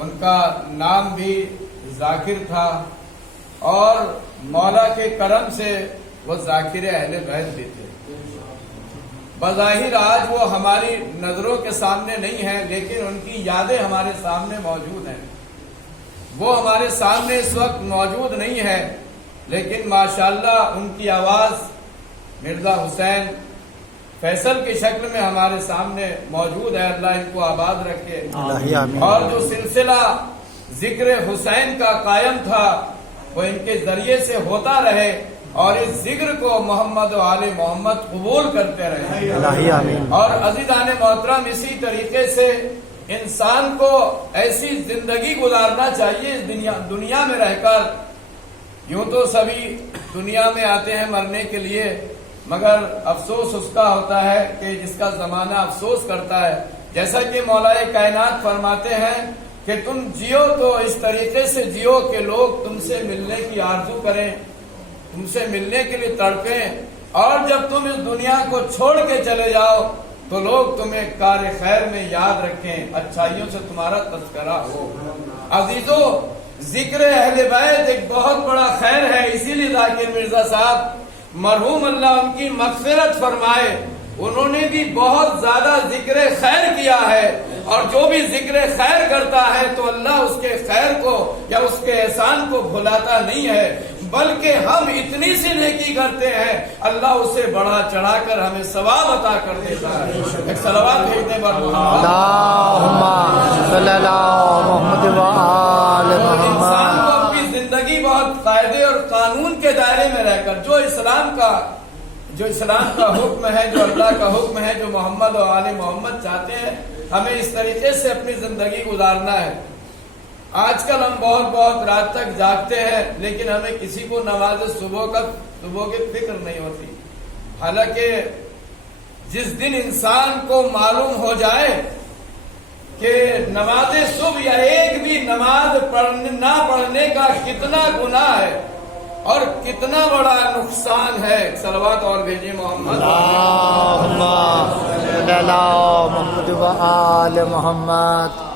ان کا نام بھی ذاکر تھا اور مولا کے کرم سے وہ ذاکر اہل بیت بھی تھے۔ بظاہر آج وہ ہماری نظروں کے سامنے نہیں ہیں، لیکن ان کی یادیں ہمارے سامنے موجود ہیں۔ وہ ہمارے سامنے اس وقت موجود نہیں ہے، لیکن ماشاءاللہ ان کی آواز مرزا حسین فیصل کی شکل میں ہمارے سامنے موجود ہے۔ اللہ ان کو آباد رکھے، اور جو سلسلہ ذکر حسین کا قائم تھا وہ ان کے ذریعے سے ہوتا رہے، اور اس ذکر کو محمد و آل محمد قبول کرتے رہے۔ اور عزیزان محترم، اسی طریقے سے انسان کو ایسی زندگی گزارنا چاہیے اس دنیا میں رہ کر۔ یوں تو سبھی دنیا میں آتے ہیں مرنے کے لیے، مگر افسوس اس کا ہوتا ہے کہ جس کا زمانہ افسوس کرتا ہے۔ جیسا کہ مولا کائنات فرماتے ہیں کہ تم جیو تو اس طریقے سے جیو کہ لوگ تم سے ملنے کی آرزو کریں، تم سے ملنے کے لیے تڑپیں، اور جب تم اس دنیا کو چھوڑ کے چلے جاؤ تو لوگ تمہیں کار خیر میں یاد رکھیں، اچھائیوں سے تمہارا تذکرہ ہو۔ عزیزو، ذکر اہل بیت ایک بہت بڑا خیر ہے، اسی لیے ذاکر مرزا صاحب مرحوم اللہ ان کی مغفرت فرمائے، انہوں نے بھی بہت زیادہ ذکر خیر کیا ہے، اور جو بھی ذکر خیر کرتا ہے تو اللہ اس کے خیر کو یا اس کے احسان کو بھلاتا نہیں ہے، بلکہ ہم اتنی سی نیکی کرتے ہیں اللہ اسے بڑھا چڑھا کر ہمیں ثواب عطا کر دیتا ہے۔ ایک صلوات بھیجنے پر اللہم صلی اللہ محمد و آل محمد۔ انسان کو اپنی زندگی بہت قاعدے اور قانون کے دائرے میں رہ کر جو اسلام کا حکم ہے، جو اللہ کا حکم ہے، جو محمد و آل محمد چاہتے ہیں، ہمیں اس طریقے سے اپنی زندگی گزارنا ہے۔ آج کل ہم بہت رات تک جاگتے ہیں، لیکن ہمیں کسی کو نماز صبح کی فکر نہیں ہوتی۔ حالانکہ جس دن انسان کو معلوم ہو جائے کہ نماز صبح یا ایک بھی نماز نہ پڑھنے کا کتنا گناہ ہے اور کتنا بڑا نقصان ہے، صلوات اور بھیجیں محمد اللہم صلی اللہ محمد و آل محمد۔